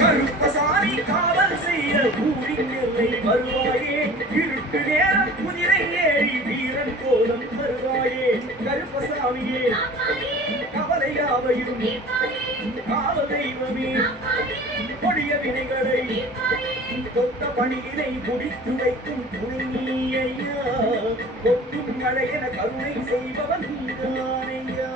கருப்பசாமி காவல் செய்ய எல்லை வருவாயே. இருட்டு நேரம் குதிரை ஏறி வீரன் கோலம் வருவாயே கருப்பசாமியே கவலையாவையும் காவ தெய்வமே. கொடிய வினைகளை தொட்ட பணியினை முடித்து வைக்கும் துணை நீ ஐயா கொட்டும் மழையென கருணை செய்பவன் நீதானையா.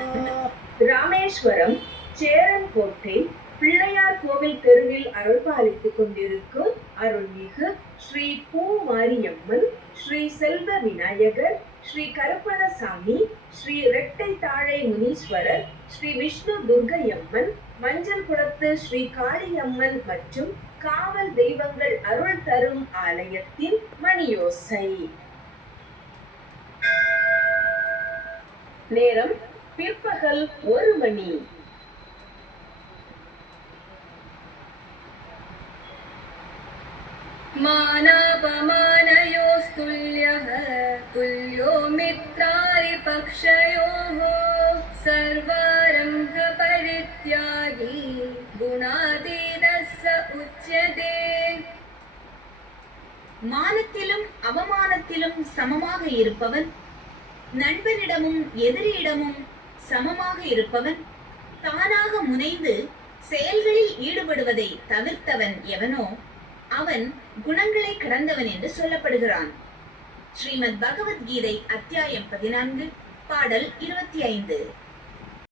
ராமேஸ்வரம் சேரன்கோட்டை பிள்ளையார் கோவில் தெருவில் அருள்பாலித்துக் கொண்டிருக்கும் அருள்மிகு ஸ்ரீ பூ மாரியம்மன் ஸ்ரீ செல்வ விநாயகர் ஸ்ரீ கருப்பணசாமி ஸ்ரீ ரெட்டை தாழை முனீஸ்வரர் ஸ்ரீ விஷ்ணு துர்க்கையம்மன் மஞ்சள் குளத்து ஸ்ரீ காளியம்மன் மற்றும் காவல் தெய்வங்கள் அருள் தரும் ஆலயத்தின் மணியோசை. நேரம் பிற்பகல் ஒரு மணி. मानापमानयोस्तुल्यः तुल्यो मित्रारिपक्षयोः सर्वारम्भपरित्यागी गुणातीतः स उच्यते மானத்திலும் அவமானத்திலும் சமமாக இருப்பவன் நண்பனிடமும் எதிரியிடமும் சமமாக இருப்பவன் தானாக முனைந்து செயல்களில் ஈடுபடுவதை தவிர்த்தவன் எவனோ அவன் குணங்களை கடந்தவன் என்று சொல்லப்படுகிறான். ஸ்ரீமத் பகவத்கீதை அத்தியாயம் பதினான்கு பாடல் இருபத்தி ஐந்து.